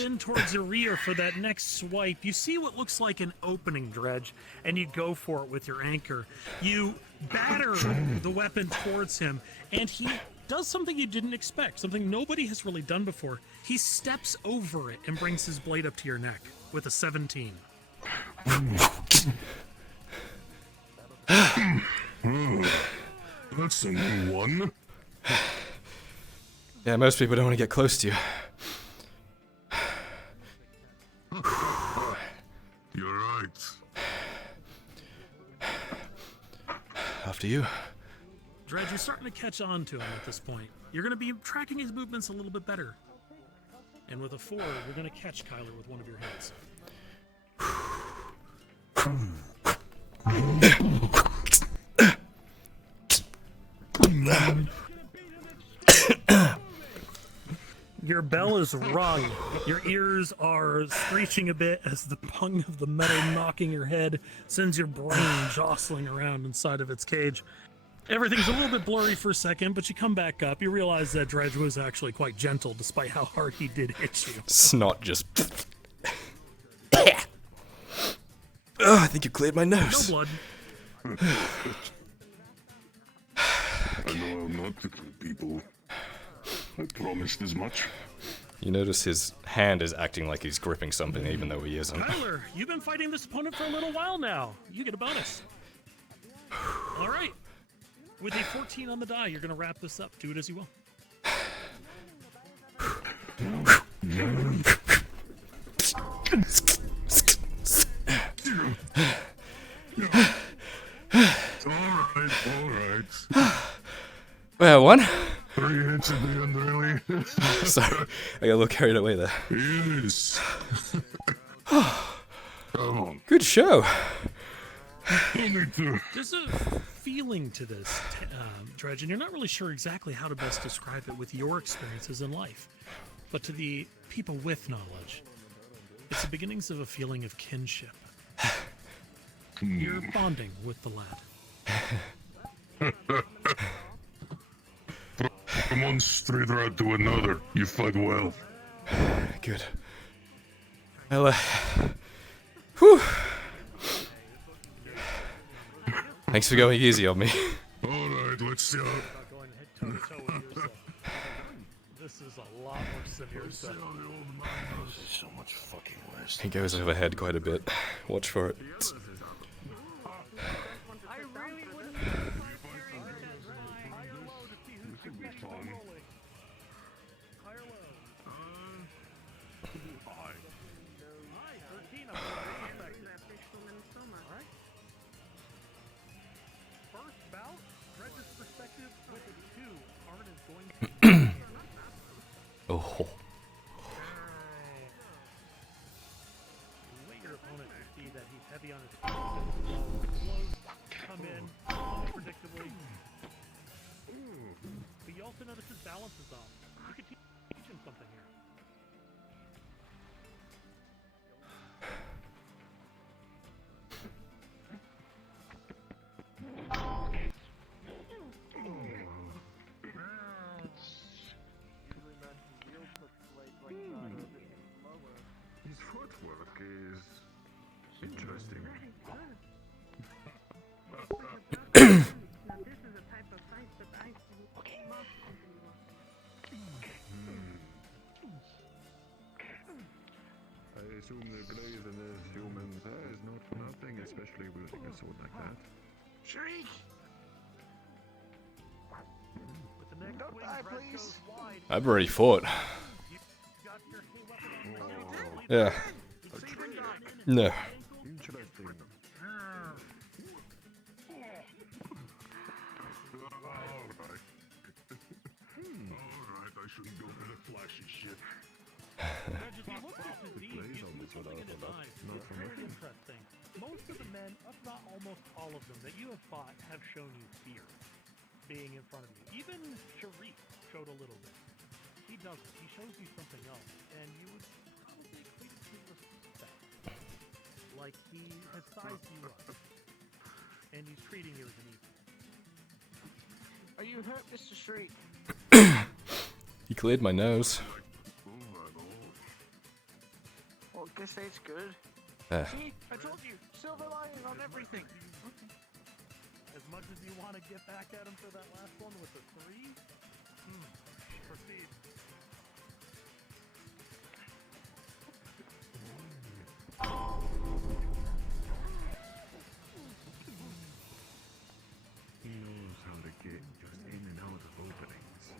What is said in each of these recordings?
in towards the rear for that next swipe. You see what looks like an opening, Dredge, and you go for it with your anchor. You batter the weapon towards him, and he does something you didn't expect, something nobody has really done before. He steps over it and brings his blade up to your neck with a 17. That's a new one. Yeah, most people don't want to get close to you. You're right. After you. Dredge, you're starting to catch on to him at this point. You're going to be tracking his movements a little bit better. And with a 4, you're going to catch Kyler with one of your hits. Your bell is rung. Your ears are screeching a bit as the pung of the metal knocking your head sends your brain jostling around inside of its cage. Everything's a little bit blurry for a second, but you come back up. You realize that Dredge was actually quite gentle, despite how hard he did hit you. Snot just... Oh, I think you cleared my nose. No blood. I know I'm not to kill people. I promised as much. You notice his hand is acting like he's gripping something, even though he isn't. Kyler, you've been fighting this opponent for a little while now. You get a bonus. All right. With a 14 on the die, you're going to wrap this up. Do it as you will. All right. Well, one. 3 hits at the end, really? Sorry, I got a little carried away there. Yes. Come on. Good show. Only 2. There's a feeling to this, Dredge, and you're not really sure exactly how to best describe it with your experiences in life. But to the people with knowledge, it's the beginnings of a feeling of kinship. You're bonding with the lad. From one street rat to another, you fight well. Good. Well, whew. Thanks for going easy on me. Alright, let's see how... This is a lot more severe stuff. This is so much fucking worse. He goes overhead quite a bit. Watch for it. Oh. Wait your opponent to see that he's heavy on his blows come in unpredictably. But you also notice his balance is off. You could teach him something here. His footwork is interesting. Now this is a type of fight that I see most people. I assume the blaze in this human's hair is not for nothing, especially wielding a sword like that. Shriek! With the next Don't swing, die, Brett please. goes wide. I've already fought. You got your weapon on the Yeah. No. Interesting. Alright. Alright, I shouldn't go for the flashy shit. If you look at his disease, you see something in his eyes. It's very interesting. Most of the men, if not almost all of them, that you have fought have shown you fear being in front of you. Even Sharif showed a little bit. He doesn't. He shows you something else, and you would probably equate it to respect. Like he has sized you up, and he's treating you as an equal. Are you hurt, Mr. Shriek? He cleared my nose. They say it's good. See? I told you. Silver lining on everything. Okay. As much as you want to get back at him for that last one with the 3, proceed. He knows how to get just in and out of openings.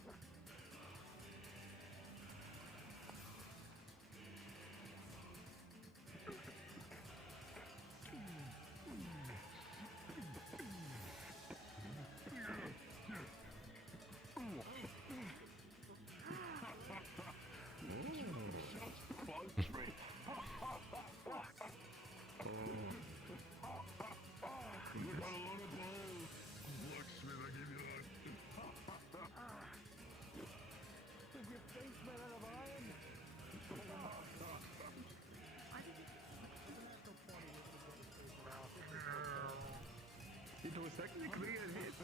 It was technically a hit.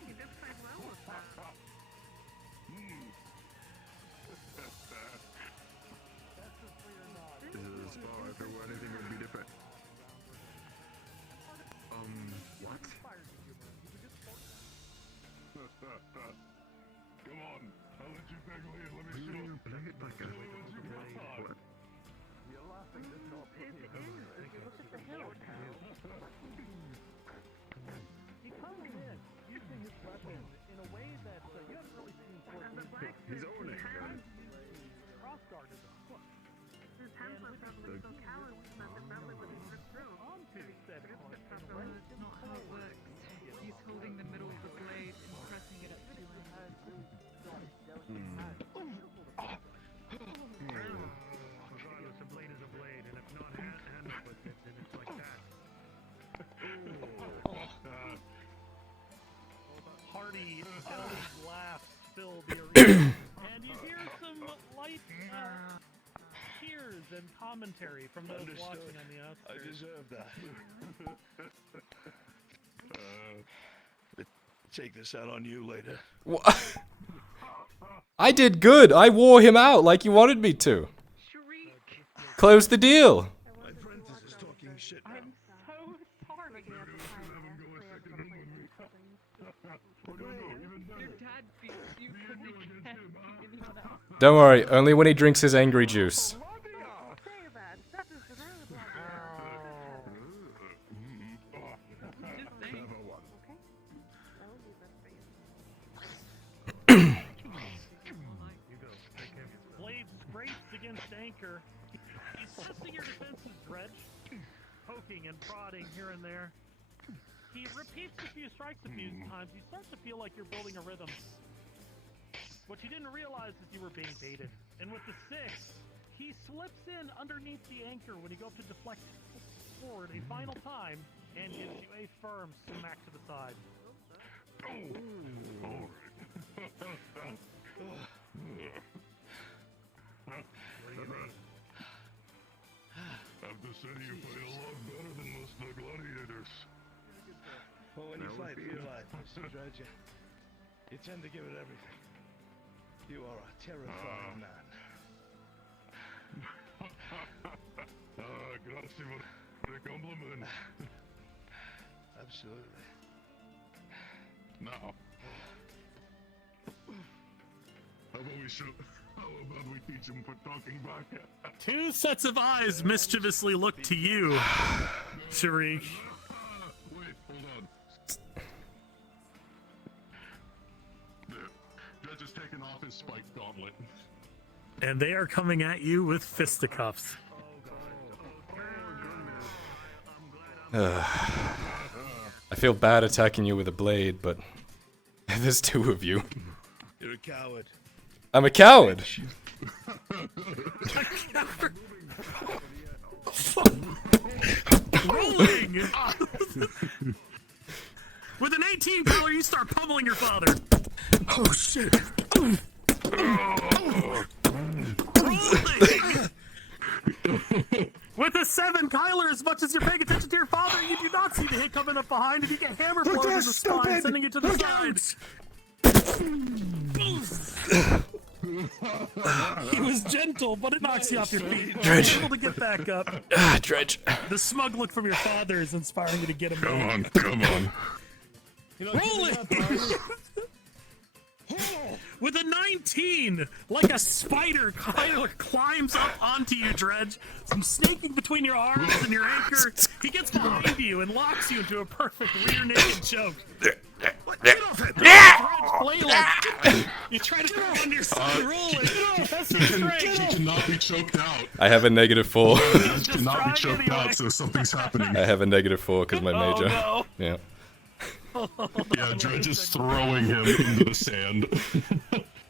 He did quite well with that. This is a spot if there were anything would be different. What? Come on, I'll let you take away and let me You show. play it like a... What? It is. Look at the hill. He comes in using his weapon in a way that you haven't really seen before. And the black He's owning it. Crossguard is a foot. His hands are probably so callous that they probably wouldn't rip through. Onto said point. That's not how it works. He's holding the middle of the blade and pressing it up to him. Regardless, a blade is a blade, and if not handled with it, then it's like that. Hearty, belly laughs fill the arena, and you hear some light cheers and commentary from those watching on the I outskirts. deserve that. Take this out on you later. I did good. I wore him out like you wanted me to. Shriek! Close the deal. My apprentice is talking shit now. I'm so sorry. Your dad beats you because he can't beat anyone else. Don't worry. Only when he drinks his angry juice. Say that. That is the very Just saying. Blade scrapes against anchor. He's testing your defenses, Dredge, poking and prodding here and there. He repeats a few strikes a few times. You start to feel like you're building a rhythm. What you didn't realize is you were being baited. And with the 6, he slips in underneath the anchor when you go up to deflect forward a final time and gives you a firm smack to the side. I have to say you fight a lot better than most of the gladiators. Well, when you fight for your life, Mr. Dredge, you tend to give it everything. You are a terrifying man. Grazie for the compliment. Absolutely. Now, how about we teach him for talking back? 2 sets of eyes mischievously look to you, Sharik. Wait, hold on. The judge has taken off his spiked gauntlet. And they are coming at you with fisticuffs. I feel bad attacking you with a blade, but there's 2 of you. You're a coward. I'm a coward. Rolling! With an 18 color, you start pummeling your father. Oh shit. Rolling! With a 7, Kyler, as much as you're paying attention to your father, you do not see the hit coming up behind, and you get hammer blows in the spine, sending you to the side. He was gentle, but it knocks you off your feet. Dredge. You're able to get back up. Dredge. The smug look from your father is inspiring you to get him back. Come on. Roll it! With a 19, like a spider, Kyler climbs up onto you, Dredge. Some snaking between your arms and your anchor. He gets behind you and locks you into a perfect rear naked choke. Get off it! Dredge, you try to throw on your side, roll it. That's your strength. He cannot be choked out. I have a -4. He cannot be choked out, so something's happening. I have a -4 because my major. Oh, no. Yeah. Yeah, Dredge is throwing him into the sand.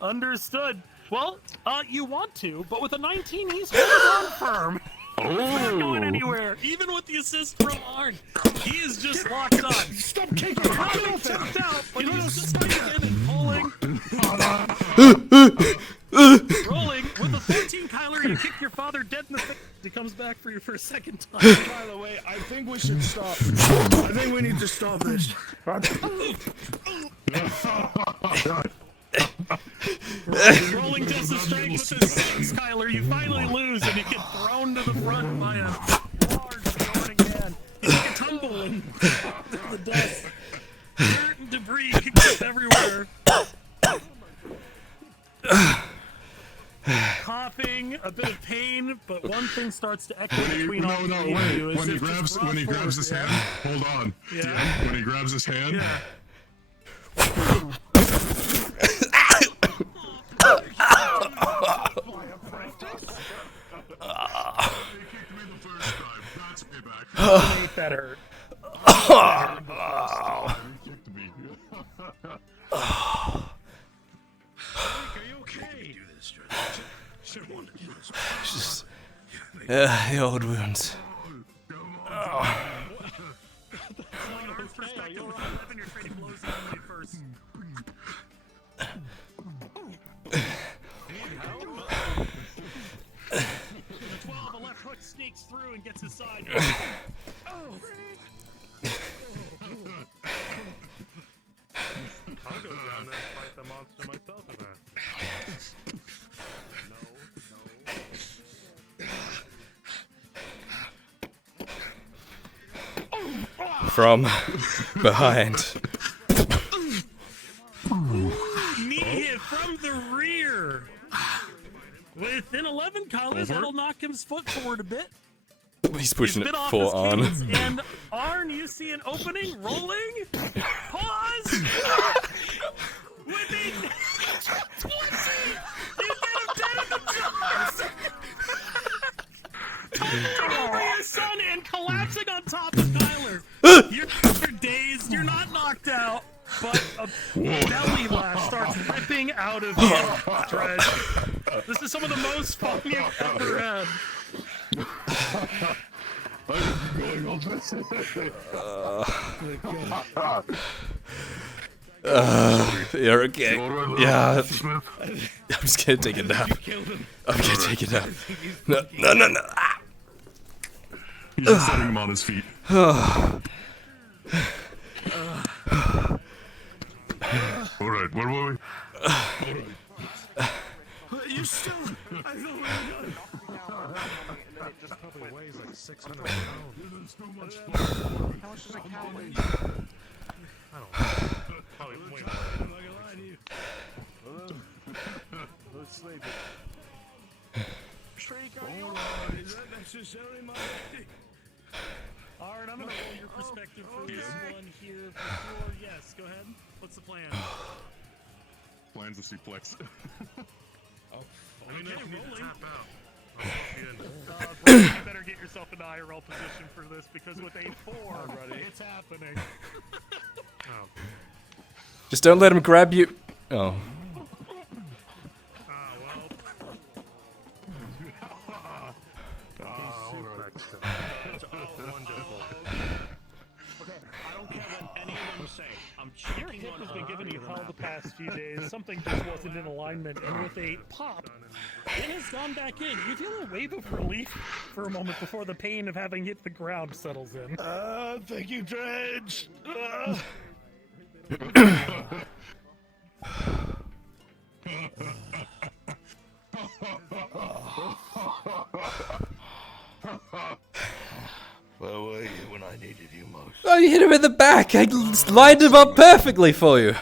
Understood. Well, you want to, but with a 19, he's holding on firm. He's not going anywhere, even with the assist from Arn. He is just locked on. Stop kicking! You're not being tipped out, but he's just going in and pulling. Rolling with a 14, Kyler. You kick your father dead in the face. He comes back for you for a second time. By the way, I think we should stop. I think we need to stop this. Rolling test of strength with a 6, Kyler. You finally lose, and you get thrown to the front by a large Jordan man. You take a tumble and the dust. Dirt and debris kicks up everywhere. Coughing, a bit of pain, but one thing starts to echo between all three of you. When he grabs his hand, hold on. Yeah. When he grabs his hand. Yeah. That hurt. Just, the old wounds. Sneaks through and gets his side. I'll go down there and fight the monster myself in that. From behind. Knee hit from the rear. Within 11 colors, that'll knock his foot forward a bit. He's pushing He's it bit off full his on. cadence, And Arn, you see an opening, rolling. Pause. Within 20, you get him dead in the jaws. Over your son and collapsing on top of Tyler. You're dazed. You're not knocked out. But a belly lash starts ripping out of you, Dredge. This is some of the most fun you've ever had. You're okay. Yeah. I'm just gonna take a nap. I'm gonna take a nap. No. Ah. He's just setting him on his feet. Alright, where were we? You still... I know where you're It just probably weighs like 600 pounds. It's too much fun. How much does a cow weigh? I don't know. Probably way more. I'm not gonna lie to you. Let's sleep it. Shrek, are you alright? Is that necessarily my... Alright, I'm gonna roll your perspective for this one here. Before, yes, go ahead. What's the plan? Plans to suplex. I mean, if you need to tap out, I'll help you in. Brad, you better get yourself into IRL position for this because with a 4, it's happening. Oh. Just don't let him grab you. Oh. Ah, well. That's all wonderful. Okay, I don't care what any of them say. I'm Your checking hip on has been giving you hell the past few days. Something just wasn't in alignment, and with a pop, it has gone back in. You feel a wave of relief for a moment before the pain of having hit the ground settles in. Thank you, Dredge. needed you most. Oh, you hit him in the back. I lined him up perfectly for you.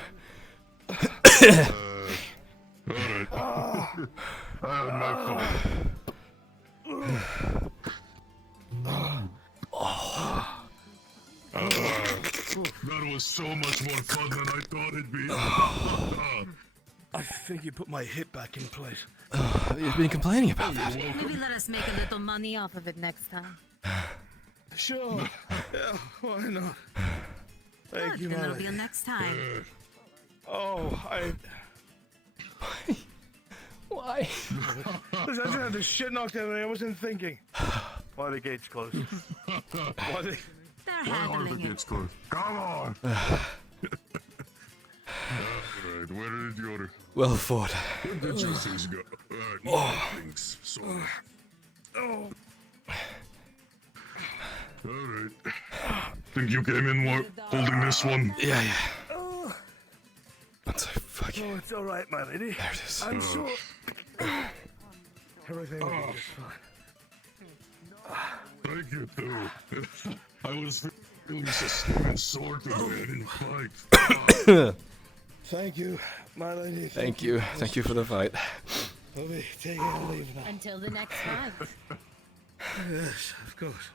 Alright. My fault. That was so much more fun than I thought it'd be. I think you put my hip back in place. You've been complaining about that. Maybe let us make a little money off of it next time. Sure. Yeah, why not? Thank Good, you, then my it'll be lady. next time. Oh, Why? I just had the shit knocked out of me. I wasn't thinking. Why are the gates closed? Why are they... They're Why are the handling it. gates closed? Come on! Alright, where did your... Well fought. Where did your things go? Things. Sorry. Oh, Alright. Think you came in holding this one? Yeah. Once I fucking... oh, it's all right, my lady. There it is. I'm sure everything will be just fine. Thank you, too. I was feeling so slim and sore today. I didn't fight. Thank you, my lady. Thank you. Thank you for the fight. We'll be taking a leave now. Until the next fight. Yes, of course.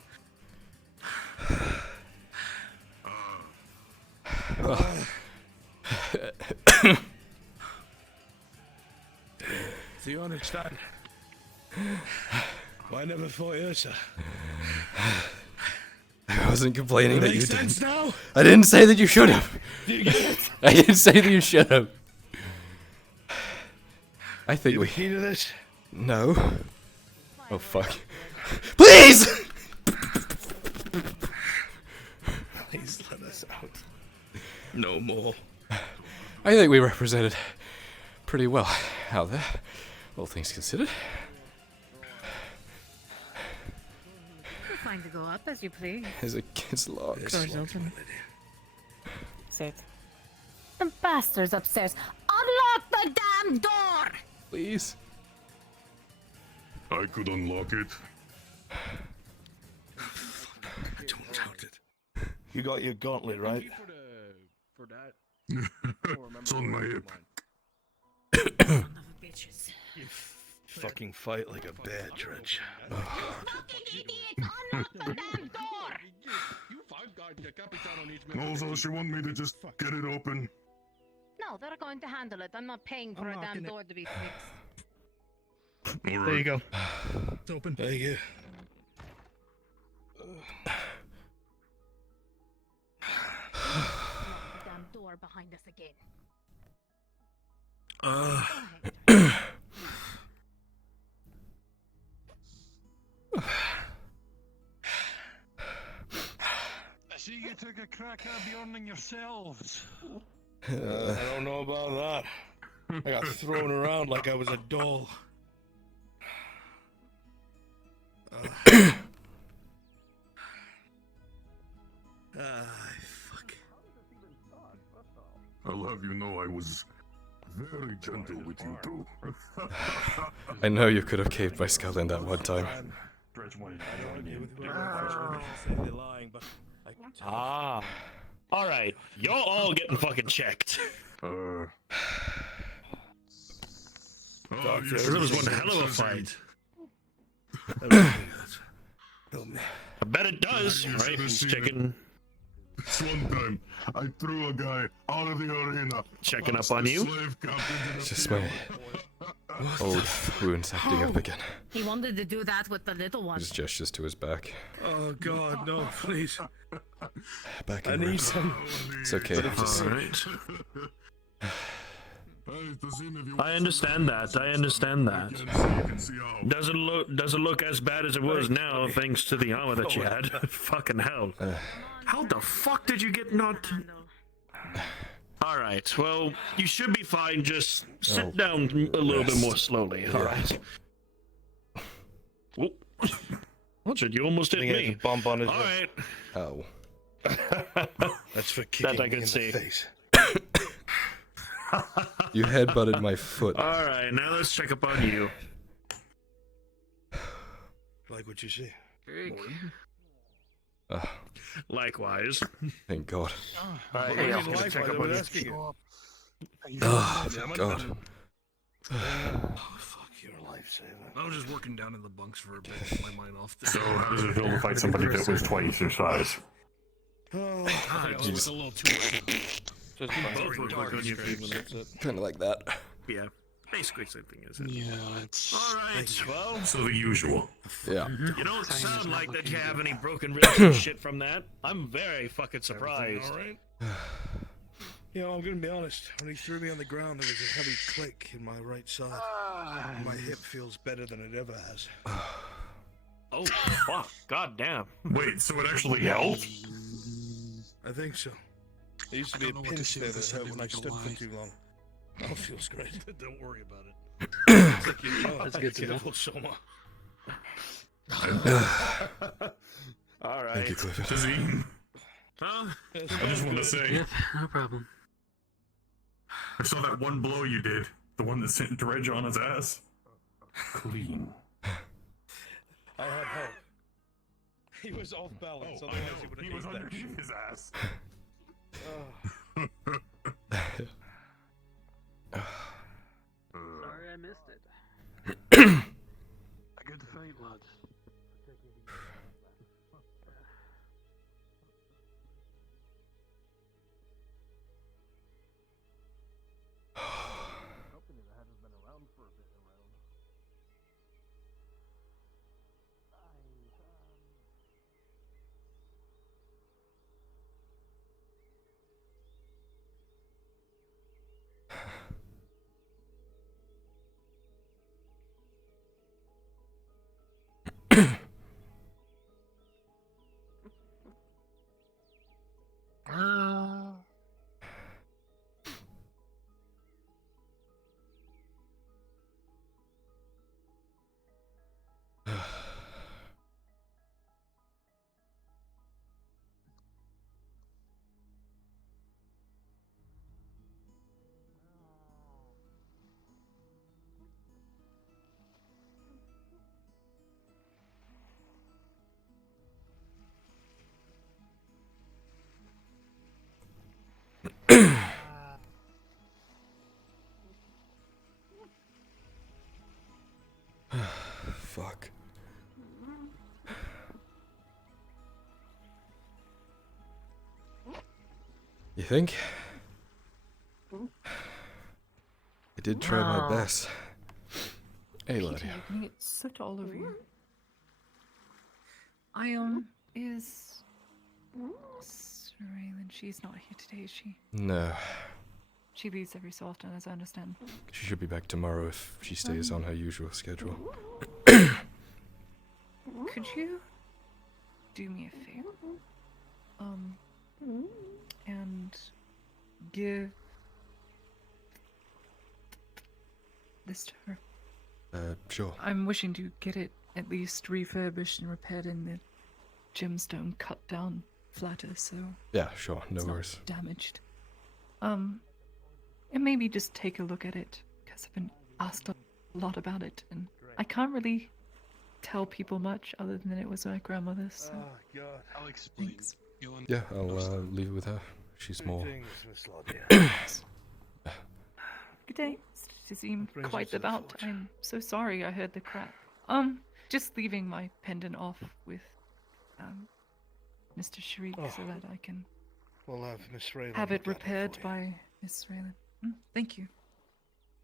Do you understand? I never fought Ursa. I wasn't complaining that you Makes didn't. sense now? I didn't say that you should have. Do you get it? I didn't say that you should have. I think You we... the key to this? No. Oh, fuck. Please! Please let us out. No more. I think we represented pretty well out there, all things considered. You're fine to go up as you please. There's a kid's locked. Door's open. Sit. The bastards upstairs. Unlock the damn door! Please. I could unlock it. I don't doubt it. You got your gauntlet, right? For that. It's on my hip. Son of a bitches. You fucking fight like a bear, Dredge. Fucking idiot! Unlock the damn door! Also, she want me to just get it open. No, they're going to handle it. I'm not paying for a damn door to be fixed. Alright. There you go. It's open. Thank you. Lock the damn door behind us again. I see you took a crack at Bjorning yourselves. I don't know about that. I got thrown around like I was a doll. Fuck. I'll have you know I was very gentle with you too. I know you could have caved my skull in that one time. Ah. Alright, you're all getting fucking checked. Doctor, This was one hell of a fight. I bet it does, You right? should've He's seen checking, This one time, I threw a guy out of the arena. checking up whilst on the you. slave captain did a It's just field. my old wounds acting up again. He wanted to do that with the little one. Just gestures to his back. Oh God, no, please. Back I in need ribs. some. It's okay. Just Alright. Hey, Tazim, if you I understand that. I understand that. you can see how. Doesn't look as bad as it was now, thanks to the armor that you had. Fucking hell. How the fuck did you get knocked? Alright, well, you should be fine. Just sit down a little bit more slowly. Alright. Oh. Richard, you almost hit I think he has me. a bump on his head. Alright. Oh. That's for kicking I me can in see. the face. You headbutted my foot. Alright, now let's check up on you. Like what you see. Likewise. Thank God. Alright, Well, yeah, he's alive, check by up the on way, you. asking you. Oh, thank God. Oh, fuck, you're a lifesaver. I was just working down in the bunks for a bit, my mind off. So, how does it feel to fight somebody that was twice your size? Oh, God, it was a little too much. Just Both look like onion rings. that's it. Kind of like that. Yeah, basically same thing, isn't it? Yeah, it's. Alright, well, so the usual. Yeah. You don't sound like that you have any broken ribs and shit from that. I'm very fucking surprised. alright? You know, I'm gonna be honest. When he threw me on the ground, there was a heavy click in my right side. My hip feels better than it ever has. Oh, fuck. God damn. Wait, so it actually helped? I think so. There used to be a pinch there that hurt when I stood for too long. Now it feels great. Don't worry about it. Thank you. Oh, That's good to know. careful, Soma. Alright. Thank you, Clifford. Tazine, Huh? I just want to say, Yep, no problem. I saw that one blow you did, the one that sent Dredge on his ass. Clean. I had help. He was off balance, Oh, I otherwise know. he would have He was hit that underneath shit. his ass. Sorry I missed it. A good fight, lads. Fuck. You think? I did try my best. Hey, Peter, laddie. you're gonna get soot all over you. Is Raylan? She's not here today, is she? No. She leaves every so often, as I understand. She should be back tomorrow if she stays on her usual schedule. Could you do me a favor? And give this to her. Sure. I'm wishing to get it at least refurbished and repaired in the gemstone cut down flatter, so Yeah, sure. No it's not worries. damaged. And maybe just take a look at it, because I've been asked a lot about it, and I can't really tell people much other than it was my grandmother's, so Oh, God. I'll explain. thanks. You'll Yeah, I'll leave it with her. She's more. Greetings, Miss Laudia. Good day. She seemed brings quite us to the devout. forge. I'm so sorry I heard the crap. Just leaving my pendant off with, Mr. Sharik so that I can We'll have Miss Raylan have it look at repaired for you. by Miss Raylan. Thank you.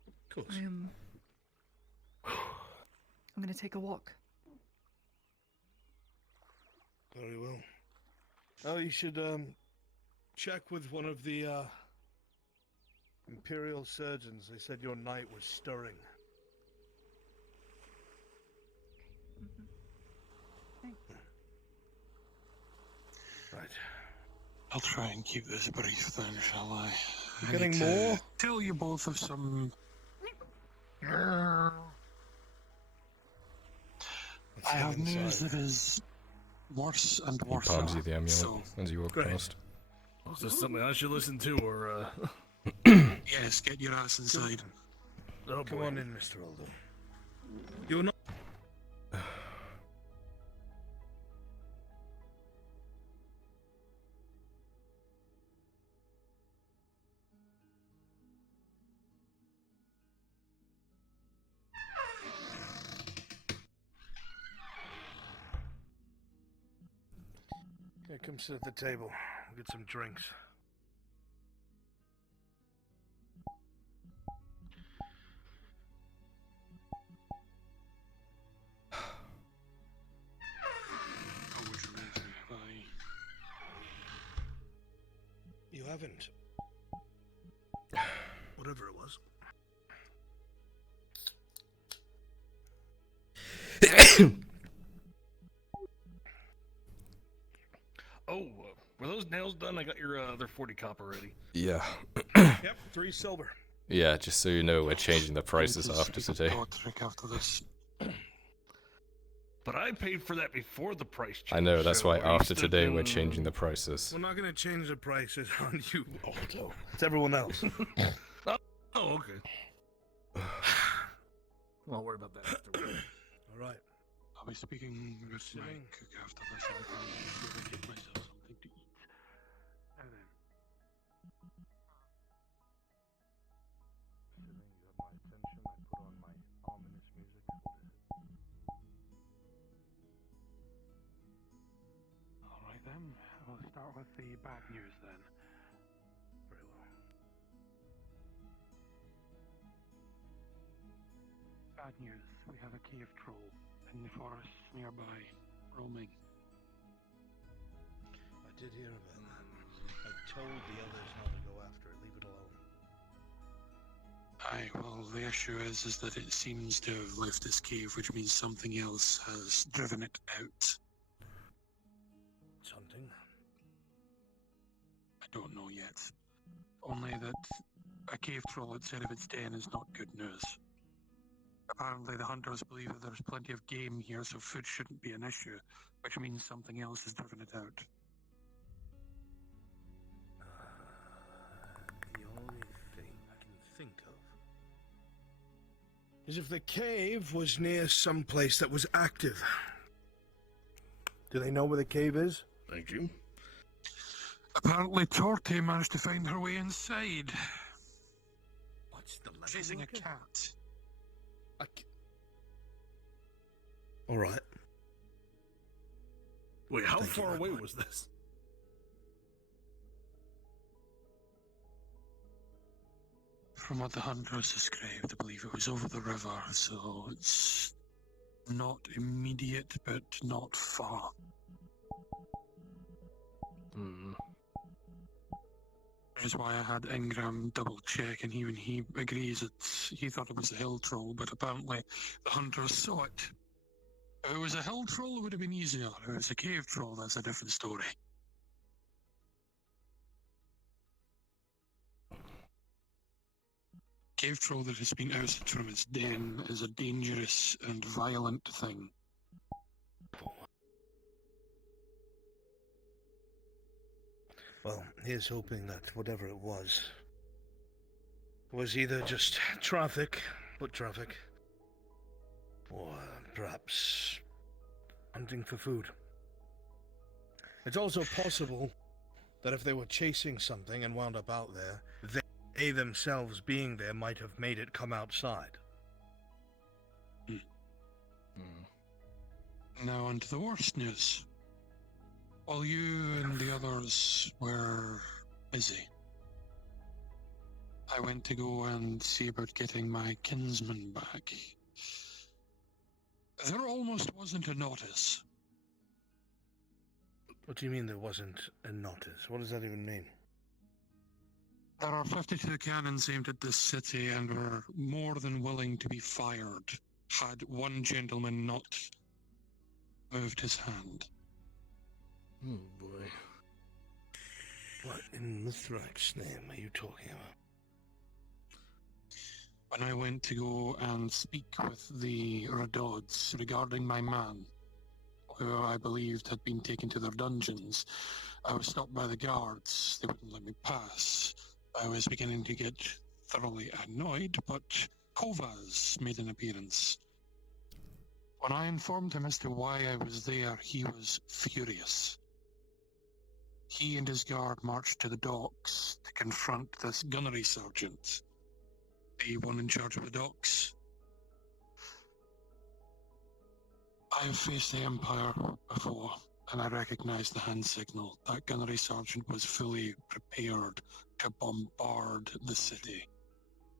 Of course. I am. I'm gonna take a walk. Very well. Oh, you should check with one of the Imperial surgeons. They said your night was stirring. Right. I'll try and keep this brief then, shall I? You I getting need to more? Tell you both of some. Let's I head have news inside. that is worse and He worse. palms you the amulet So, as you walk Great. past. Is this something I should listen to, or, yes, get your ass inside. Oh, Come boy. on in, Mr. Aldo. You're not. Yeah, come sit at the table. We'll get some drinks. You haven't. Whatever it was. Oh, were those nails done? I got your other 40 copper ready. Yeah. Yep, 3 silver. Yeah, just so you know, we're changing the prices after today. After this. But I paid for that before the price change. I know, that's so why are you after still today we're doing- changing the prices. We're not going to change the prices on you, Alto. It's everyone else. Oh, okay. I'll worry about that afterwards. All right. I'll be speaking with my cook after this. I'll go get myself something to eat. And then. Assuming you have my attention, I put on my ominous music. What is it? Alright then, we'll start with the bad news then. Very well. Bad news, we have a cave troll in the forest nearby, roaming. I did hear about that. I told the others not to go after it. Leave it alone. Aye, well, the issue is that it seems to have left this cave, which means something else has driven it out. It's hunting. I don't know yet. Only that a cave troll outside of its den is not good news. Apparently the hunters believe that there's plenty of game here, so food shouldn't be an issue, which means something else has driven it out. The only thing I can think of is if the cave was near some place that was active. Do they know where the cave is? Thank you. Apparently Torte managed to find her way inside. What's the Chasing a cat. All right. Wait, how Thank you far very away much. was this? From what the hunters described, I believe it was over the river, so it's not immediate, but not far. Hmm. Which is why I had Ingram double check, and even he agrees that he thought it was a hill troll, but apparently the hunters saw it. If it was a hill troll, it would have been easier. If it was a cave troll, that's a different story. Cave troll that has been ousted from its den is a dangerous and violent thing. Well, here's hoping that whatever it was either just traffic, foot traffic, or perhaps hunting for food. It's also possible that if they were chasing something and wound up out there, they themselves being there might have made it come outside. Now on to the worst news. While you and the others were busy, I went to go and see about getting my kinsman back. There almost wasn't a Nautis. What do you mean there wasn't a Nautis? What does that even mean? There are 52 cannons aimed at this city and were more than willing to be fired had one gentleman not moved his hand. Oh boy. What in Mithrak's name are you talking about? When I went to go and speak with the Radods regarding my man, who I believed had been taken to their dungeons, I was stopped by the guards. They wouldn't let me pass. I was beginning to get thoroughly annoyed, but Kovas made an appearance. When I informed him as to why I was there, he was furious. He and his guard marched to the docks to confront this gunnery sergeant, the one in charge of the docks. I have faced the Empire before, and I recognized the hand signal. That gunnery sergeant was fully prepared to bombard the city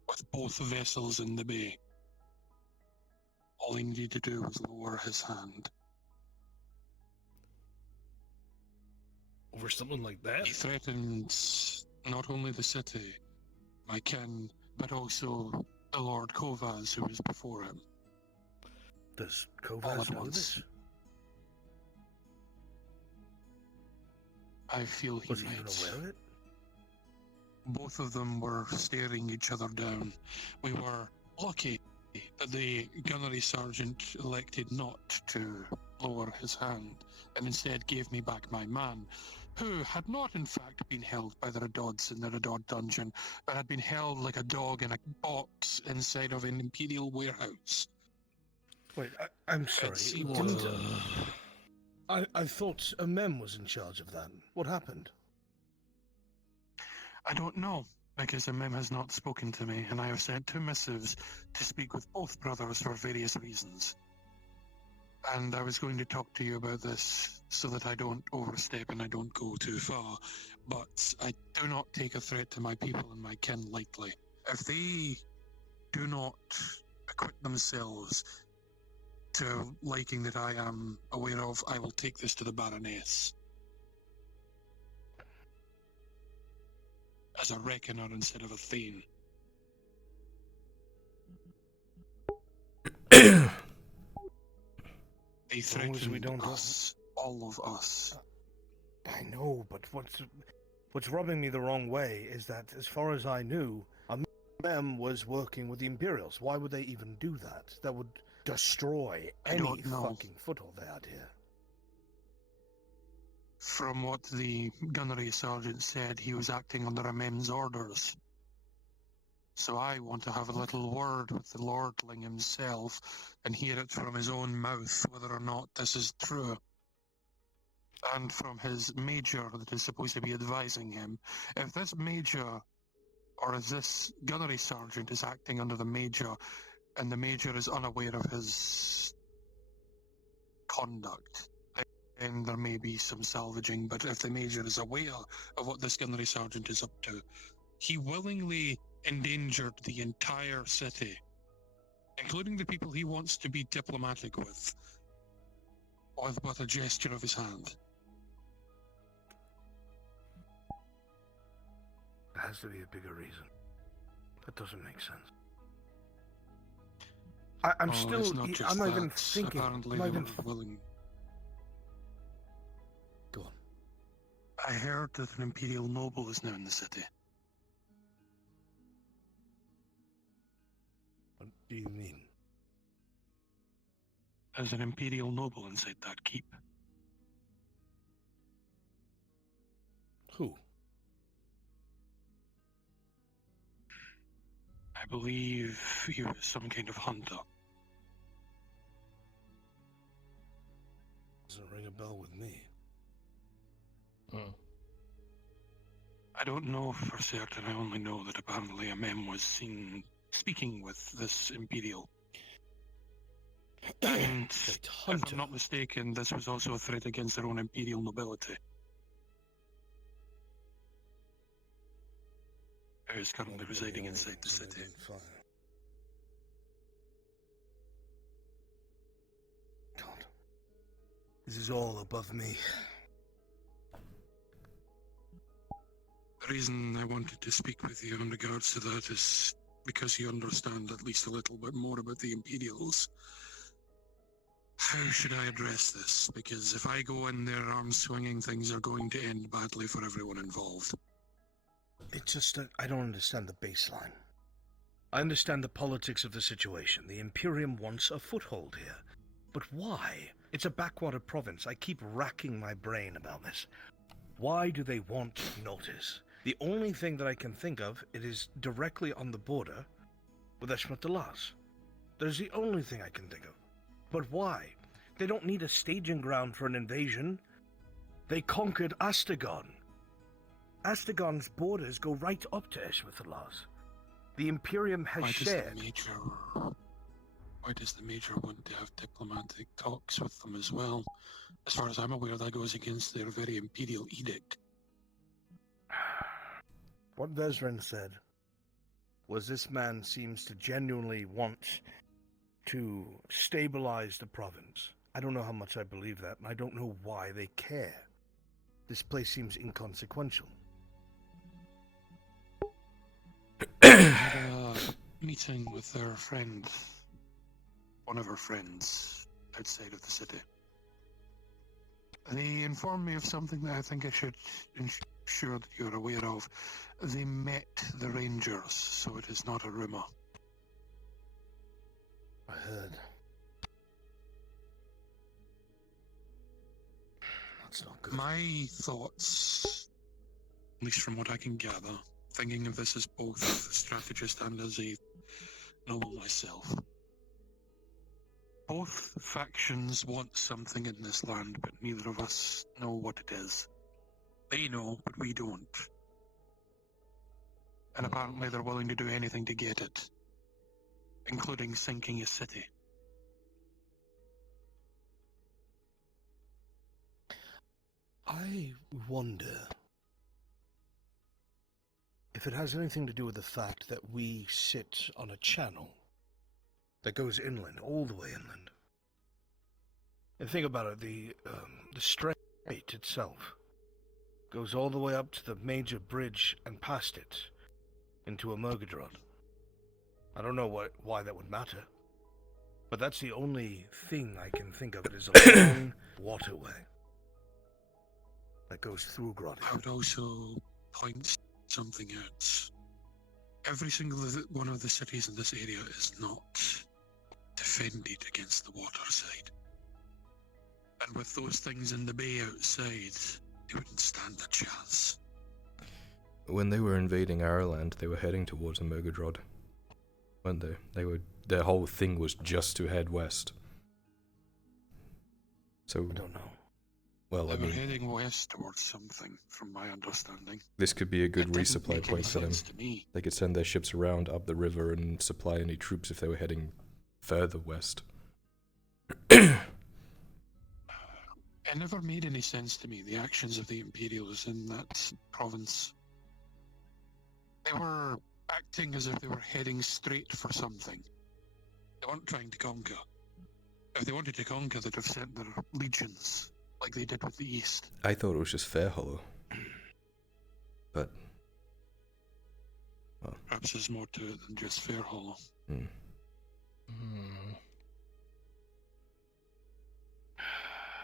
with both vessels in the bay. All he needed to do was lower his hand. Over something like that? He threatened not only the city, my kin, but also the Lord Kovas who was before him. Does All Kovas at know once. this? I feel he Was he might. even aware of it? Both of them were staring each other down. We were lucky that the gunnery sergeant elected not to lower his hand and instead gave me back my man, who had not in fact been held by the Radods in the Radod dungeon, but had been held like a dog in a box inside of an Imperial warehouse. Wait, I'm sorry. seemed- Didn't, I thought a mem was in charge of that. What happened? I don't know, because the mem has not spoken to me, and I have sent 2 missives to speak with both brothers for various reasons. And I was going to talk to you about this so that I don't overstep and I don't go too far, but I do not take a threat to my people and my kin lightly. If they do not acquit themselves to liking that I am aware of, I will take this to the Baroness. As a reckoner instead of a thane. They As long as we threatened don't us, all of us. I know, but what's rubbing me the wrong way is that, as far as I knew, a mem was working with the Imperials. Why would they even do that? That would destroy I any don't know. fucking foothold they had here. From what the gunnery sergeant said, he was acting under a mem's orders. So I want to have a little word with the lordling himself and hear it from his own mouth whether or not this is true. And from his major that is supposed to be advising him. If this major, or if this gunnery sergeant is acting under the major, and the major is unaware of his conduct, then there may be some salvaging. But if the major is aware of what this gunnery sergeant is up to, he willingly endangered the entire city, including the people he wants to be diplomatic with but a gesture of his hand. There has to be a bigger reason. That doesn't make sense. I'm It's still. not just I'm not even that. thinking. Apparently I'm not they even. were willing. Go on. I heard that an Imperial noble is now in the city. What do you mean? There's an Imperial noble inside that keep. Who? I believe he was some kind of hunter. Doesn't ring a bell with me. I don't know for certain. I only know that apparently a mem was seen speaking with this Imperial. And if I'm not mistaken, this was also a threat against their own Imperial nobility. Who is currently residing inside the city. God. This is all above me. The reason I wanted to speak with you in regards to that is because you understand at least a little bit more about the Imperials. How should I address this? Because if I go in there arms swinging, things are going to end badly for everyone involved. It's just that I don't understand the baseline. I understand the politics of the situation. The Imperium wants a foothold here. But why? It's a backwater province. I keep racking my brain about this. Why do they want Nautis? The only thing that I can think of, it is directly on the border with Eshmatalas. There's the only thing I can think of. But why? They don't need a staging ground for an invasion. They conquered Astagon. Astagon's borders go right up to Eshmatalas. The Imperium has shared. Why does the Major want to have diplomatic talks with them as well? As far as I'm aware, that goes against their very imperial edict. What Vezran said was this man seems to genuinely want to stabilize the province. I don't know how much I believe that, and I don't know why they care. This place seems inconsequential. Had a meeting with their friend, one of her friends, outside of the city. They informed me of something that I think I should ensure that you're aware of. They met the Rangers, so it is not a rumour. I heard. That's not good. My thoughts, at least from what I can gather, thinking of this as both a strategist and as a noble myself, both factions want something in this land, but neither of us know what it is. They know, but we don't. And apparently they're willing to do anything to get it, including sinking a city. I wonder if it has anything to do with the fact that we sit on a channel that goes inland, all the way inland. And think about it, the strait itself goes all the way up to the major bridge and past it into a Murgadrod. I don't know why that would matter, but that's the only thing I can think of. It is a long waterway that goes through Gradia. I would also point something out. Every single one of the cities in this area is not defended against the water side. And with those things in the bay outside, they wouldn't stand a chance. When they were invading our land, they were heading towards a Murgadrod, weren't they? Their whole thing was just to head west. So I don't know. Well, They I were mean, heading west towards something, from my understanding. this could be a good That didn't resupply make any point for them. sense to me. They could send their ships around up the river and supply any troops if they were heading further west. It never made any sense to me, the actions of the Imperials in that province. They were acting as if they were heading straight for something. They weren't trying to conquer. If they wanted to conquer, they'd have sent their legions, like they did with the East. I thought it was just Fairhollow. But well, Perhaps there's more to it than just Fairhollow.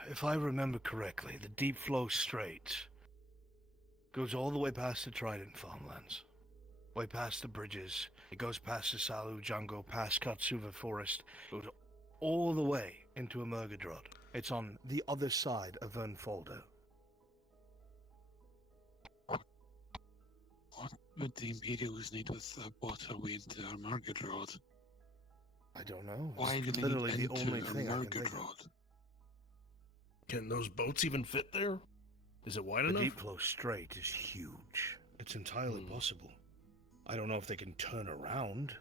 If I remember correctly, the Deep Flow Strait goes all the way past the Trident farmlands, way past the bridges. It goes past the Salu jungle, past Katsuva Forest, goes all the way into a Murgadrod. It's on the other side of Vernfolder. What would the Imperials need with a waterway into our Murgadrod? I don't know. Why It's do they literally need the into only a thing I can think of. Murgadrod? Can those boats even fit there? Is it wide The enough? Deep Flow Strait is huge. It's entirely possible. I don't know if they can turn around.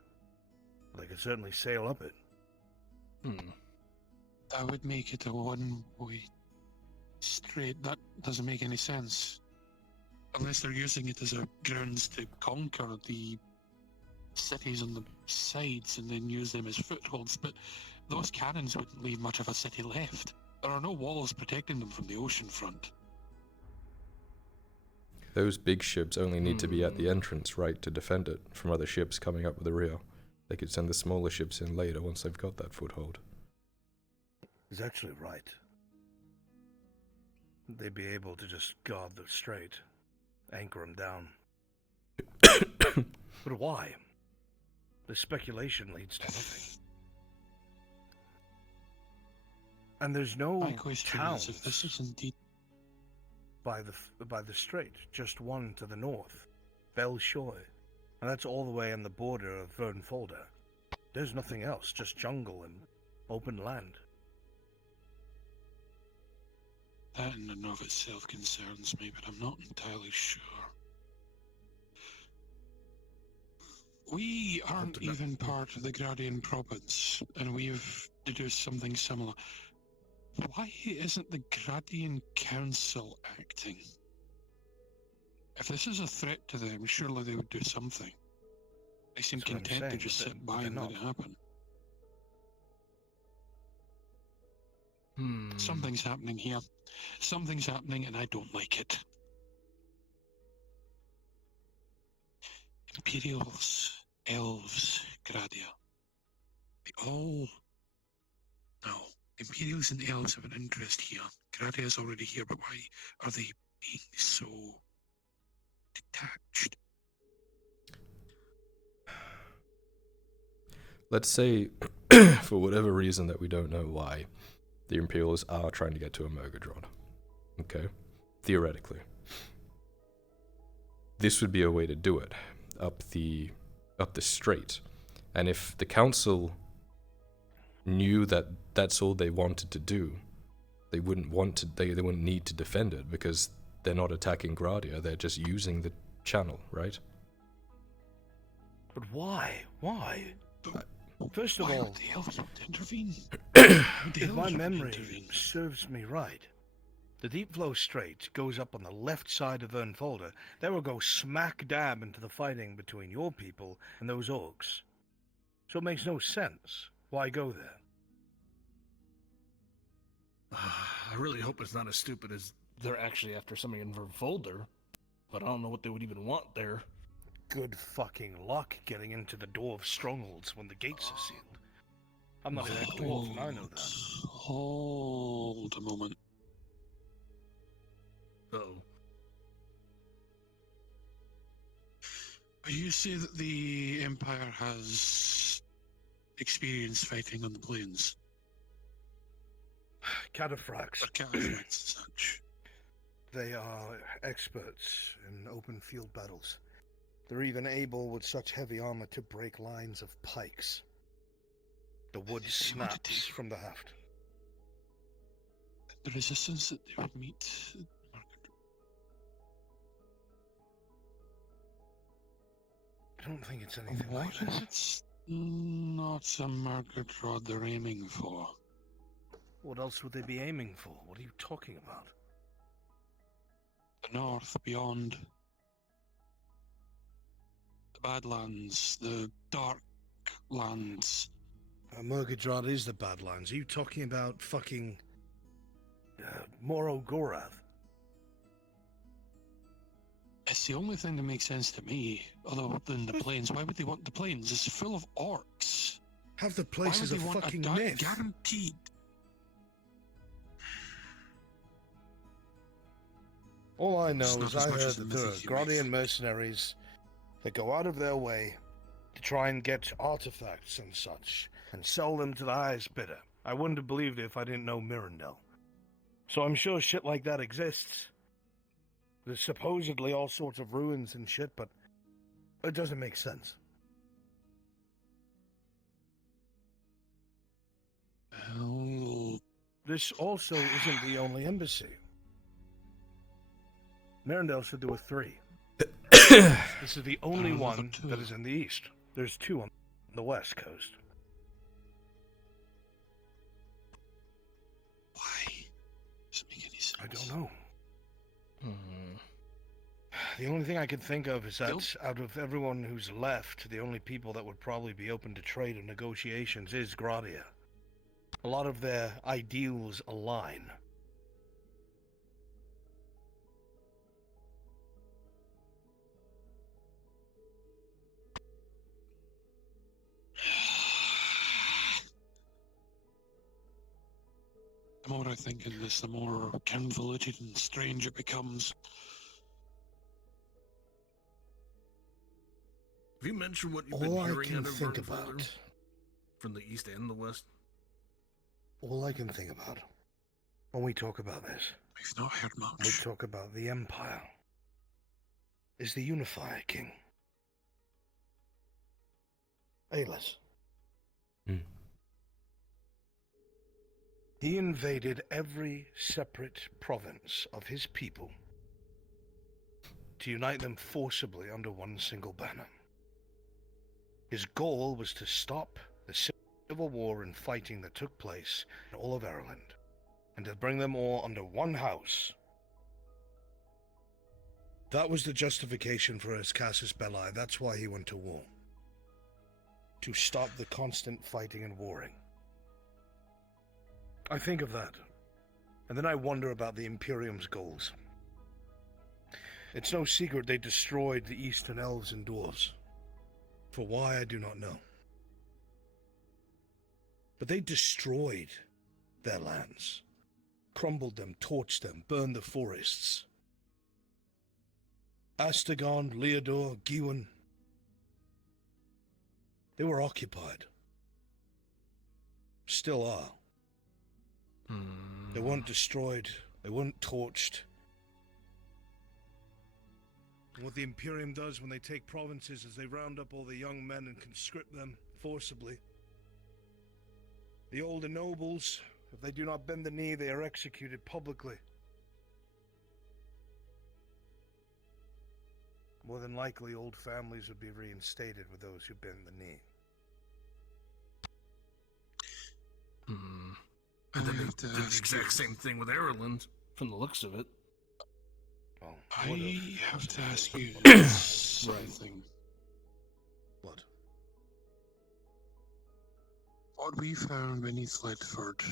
They could certainly sail up it. That would make it a one-way strait. That doesn't make any sense. Unless they're using it as a grounds to conquer the cities on the sides and then use them as footholds, but those cannons wouldn't leave much of a city left. There are no walls protecting them from the ocean front. those big ships only need to be at the entrance, right, to defend it from other ships coming up with the rear. They could send the smaller ships in later once they've got that foothold. He's actually right. They'd be able to just guard the strait, anchor them down. But why? The speculation leads to nothing. And there's no My question towns is, if this is indeed by the strait, just one to the north, Belshoy, and that's all the way on the border of Vernfolder. There's nothing else, just jungle and open land. that in and of itself concerns me, but I'm not entirely sure. We aren't even part of the Gradian province, and we've deduced something similar. Why isn't the Gradian Council acting? If this is a threat to them, surely they would do something. They seem That's what I'm content to saying, just but sit by they're and let not. it happen. Hmm. Something's happening here. Something's happening, and I don't like it. Imperials, elves, Gradia. They all... No. Imperials and elves have an interest here. Gradia is already here, but why are they being so detached? Let's say, for whatever reason that we don't know why, the Imperials are trying to get to a Murgadrod. Okay? Theoretically. This would be a way to do it. Up the strait. And if the council knew that that's all they wanted to do, they wouldn't need to defend it, because they're not attacking Gradia, they're just using the channel, right? But why? Why? First of Why all, would the elves want to intervene? if my memory serves me right, the Deep Flow Strait goes up on the left side of Vernfolder. That will go smack dab into the fighting between your people and those orcs. So it makes no sense. Why go there? I really hope it's not as stupid as they're actually after something in Verfolder, but I don't know what they would even want there. Good fucking luck getting into the Dwarf strongholds when the gates are sealed. I'm not a dwarf, and I know that. Hold a moment. Oh. You say that the Empire has experience fighting on the plains? Cataphracts. Or cataphracts and such? They are experts in open field battles. They're even able with such heavy armor to break lines of pikes. The wood snaps from the haft. The resistance that they would meet. I don't think it's anything What like that. It's not a Murgadrod they're aiming for. What else would they be aiming for? What are you talking about? The north, beyond. The Badlands, the Dark Lands. Murgadrod is the Badlands. Are you talking about fucking Morogorath? It's the only thing that makes sense to me, other than the plains. Why would they want the plains? It's full of orcs. Have the place as a fucking myth. Guaranteed. All I know It's not is as I much heard as the that there are myth you make. Gradian mercenaries that go out of their way to try and get artifacts and such, and sell them to the highest bidder. I wouldn't have believed it if I didn't know Mirandel. So I'm sure shit like that exists. There's supposedly all sorts of ruins and shit, but it doesn't make sense. Oh. This also isn't the only embassy. Mirandel should do a 3. This is the only one that is in the east. There's 2 on the west coast. Why? Doesn't make any sense. I don't know. The only thing I can think of is that out of everyone who's left, the only people that would probably be open to trade and negotiations is Gradia. A lot of their ideals align. The more I think of this, the more convoluted and strange it becomes. Have you mentioned what you've All been I hearing can out of think Vernfolder? about, From the east and the west? all I can think about when we talk about this, We've not heard much. we talk about the Empire, is the Unifier King. Aelus. He invaded every separate province of his people to unite them forcibly under one single banner. His goal was to stop the civil war and fighting that took place in all of Ireland, and to bring them all under one house. That was the justification for his casus belli. That's why he went to war. To stop the constant fighting and warring. I think of that, and then I wonder about the Imperium's goals. It's no secret they destroyed the Eastern Elves and Dwarves. For why, I do not know. But they destroyed their lands, crumbled them, torched them, burned the forests. Astagon, Leodor, Gewin, they were occupied. Still are. They weren't destroyed, they weren't torched. And what the Imperium does when they take provinces is they round up all the young men and conscript them forcibly. The older nobles, if they do not bend the knee, they are executed publicly. More than likely, old families would be reinstated with those who bend the knee. And then they did the exact same thing with Ireland, from the looks of it. Oh, I have to ask you something. What? What we found beneath Ledford,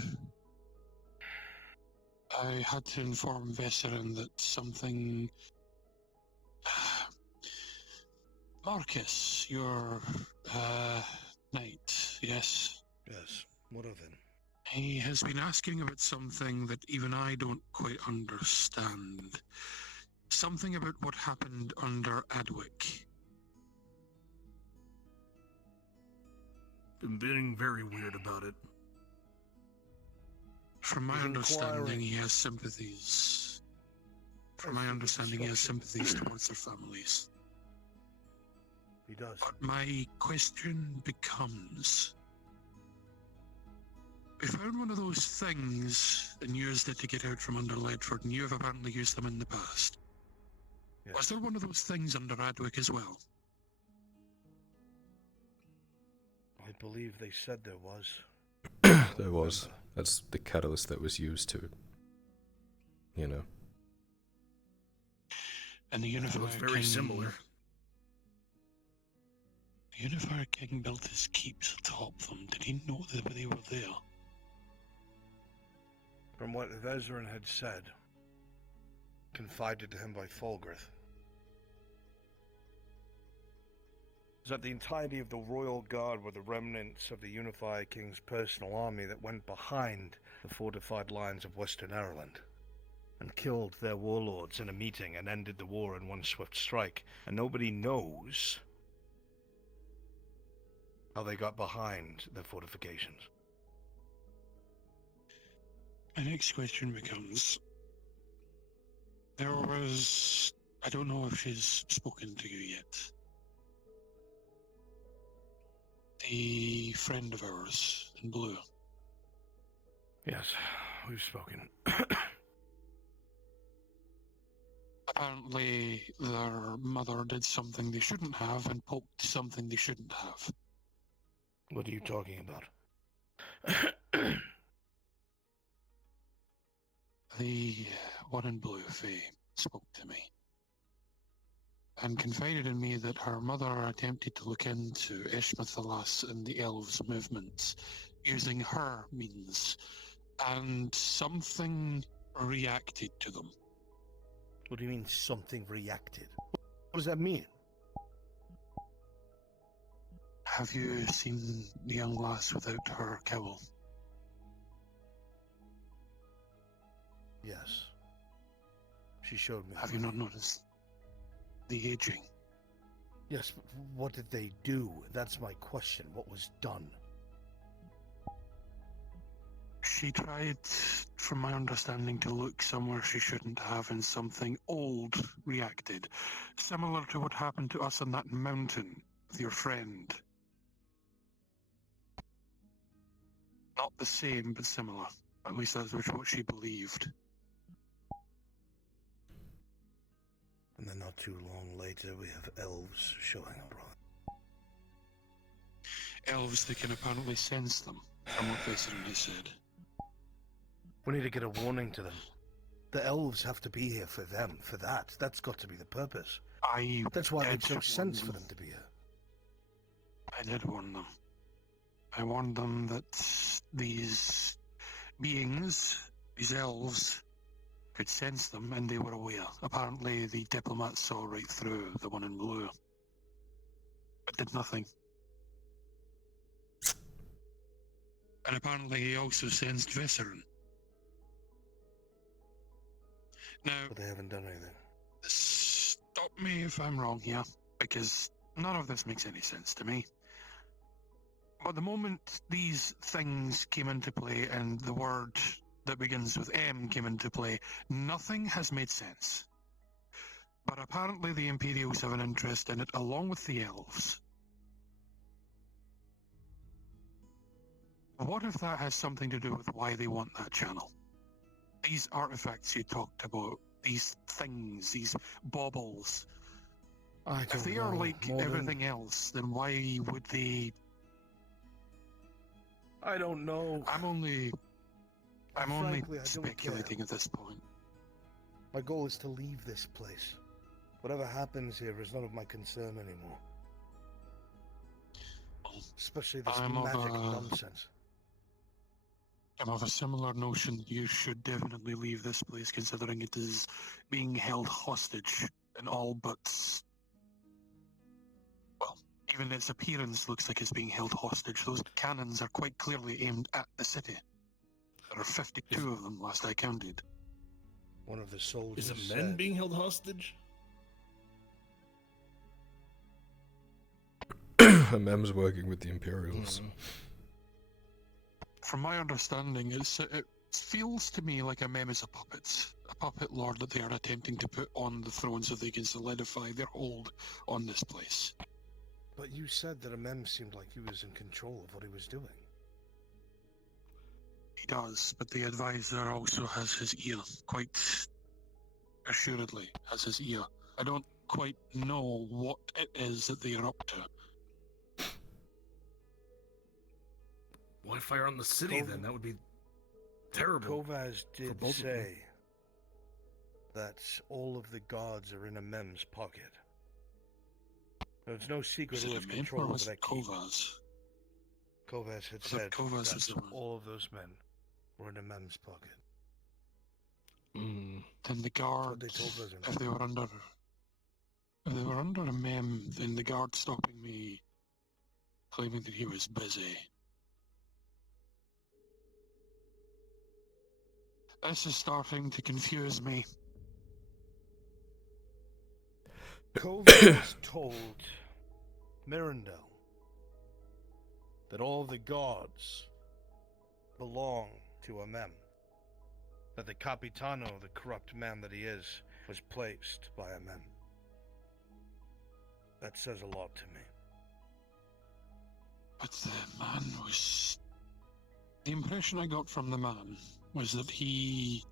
I had to inform Vesserin that something... Marcus, your knight, yes? Yes, what of him? He has been asking about something that even I don't quite understand. Something about what happened under Adwick. Been being very weird about it. From my understanding, he has sympathies. From my understanding, he has sympathies towards their families. He does. But my question becomes... We found one of those things and used it to get out from under Ledford, and you have apparently used them in the past. Yes. Was there one of those things under Adwick as well? I believe they said there was. There was. That's the catalyst that was used to, you know. And the Unifier looks very King... similar. The Unifier King built his keeps atop them. Did he know that they were there? From what Vesserin had said, confided to him by Fulgrith, is that the entirety of the Royal Guard were the remnants of the Unifier King's personal army that went behind the fortified lines of Western Ireland and killed their warlords in a meeting and ended the war in one swift strike. And nobody knows how they got behind the fortifications. My next question becomes... There was... I don't know if she's spoken to you yet. The friend of ours in blue. Yes, we've spoken. Apparently, their mother did something they shouldn't have and poked something they shouldn't have. What are you talking about? The one in blue, Faye, spoke to me and confided in me that her mother attempted to look into Ishmathalas and the elves' movements using her means, and something reacted to them. What do you mean, something reacted? What does that mean? Have you seen the young lass without her cowl? Yes. She showed me. Have you not noticed the aging? Yes, but what did they do? That's my question. What was done? She tried, from my understanding, to look somewhere she shouldn't have, and something old reacted. Similar to what happened to us on that mountain with your friend. Not the same, but similar. At least that's what she believed. And then not too long later, we have elves showing up. elves that can apparently sense them, from what Viscerin has said. We need to get a warning to them. The elves have to be here for them, for that. That's got to be the purpose. That's why it makes no sense for them to be here. I did warn them. I warned them that these beings, these elves, could sense them, and they were aware. Apparently, the diplomat saw right through the one in blue, but did nothing. And apparently, he also sensed Viscerin. Now, But they haven't done anything. Stop me if I'm wrong here, because none of this makes any sense to me. But the moment these things came into play and the word that begins with M came into play, nothing has made sense. But apparently the Imperials have an interest in it along with the elves. What if that has something to do with why they want that channel? These artifacts you talked about, these things, these baubles. If they are like everything else, then why would they... I don't know. I'm only Frankly, I don't speculating care. at this point. My goal is to leave this place. Whatever happens here is none of my concern anymore. Especially this magic nonsense. I'm of a similar notion that you should definitely leave this place, considering it is being held hostage in all but... Well, even its appearance looks like it's being held hostage. Those cannons are quite clearly aimed at the city. There are 52 of them, last I counted. One of the soldiers Is it men said, being held hostage? Mem's working with the Imperials. From my understanding, it feels to me like a mem is a puppet lord that they are attempting to put on the throne so they can solidify their hold on this place. But you said that a mem seemed like he was in control of what he was doing. He does, but the advisor also has his ear, quite assuredly has his ear. I don't quite know what it is that they are up to. Why fire on the city then? That would be terrible. Kovaz did say that all of the guards are in a mem's pocket. There's no secret who has control over that key. Kovaz? Kovaz had said that all of those men were in a mem's pocket. Then the guard, if they were under a mem, then the guard stopping me, claiming that he was busy. This is starting to confuse me. Kovaz told Mirandel that all the gods belong to a mem. That the Capitano, the corrupt man that he is, was placed by a mem. That says a lot to me. But the man was... The impression I got from the man was that he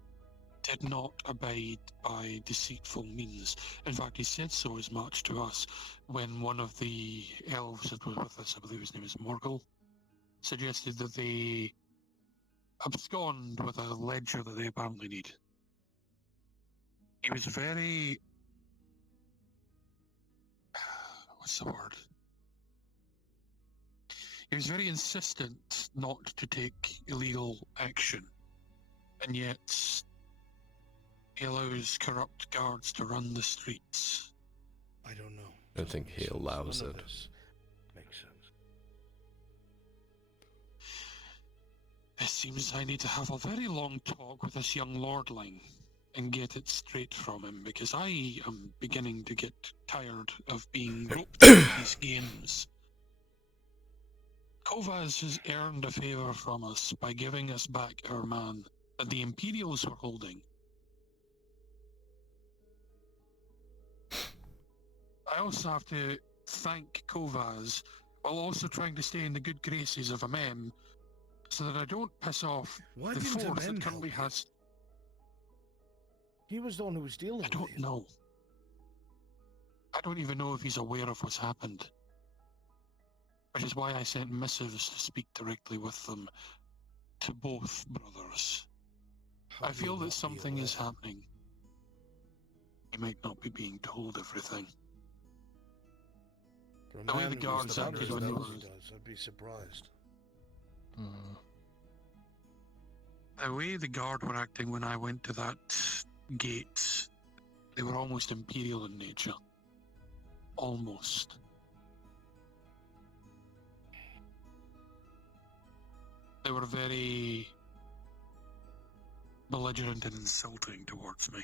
did not abide by deceitful means. In fact, he said so as much to us when one of the elves that was with us, I believe his name is Morgul, suggested that they abscond with a ledger that they apparently need. He was very... what's the word? He was very insistent not to take illegal action, and yet he allows corrupt guards to run the streets. I don't know. I don't think he allows it. Makes sense. It seems I need to have a very long talk with this young lordling and get it straight from him, because I am beginning to get tired of being roped into these games. Kovaz has earned a favor from us by giving us back our man that the Imperials were holding. I also have to thank Kovaz while also trying to stay in the good graces of a mem so that I don't piss off Why the didn't force Amem that currently help has... He was the one who was dealing with it. I don't know. I don't even know if he's aware of what's happened. Which is why I sent missives to speak directly with them, to both brothers. I feel that something is happening. He might not be being told everything. The way the guards acted when they were... I'd be surprised. The way the guard were acting when I went to that gate, they were almost imperial in nature. Almost. They were very belligerent and insulting towards me.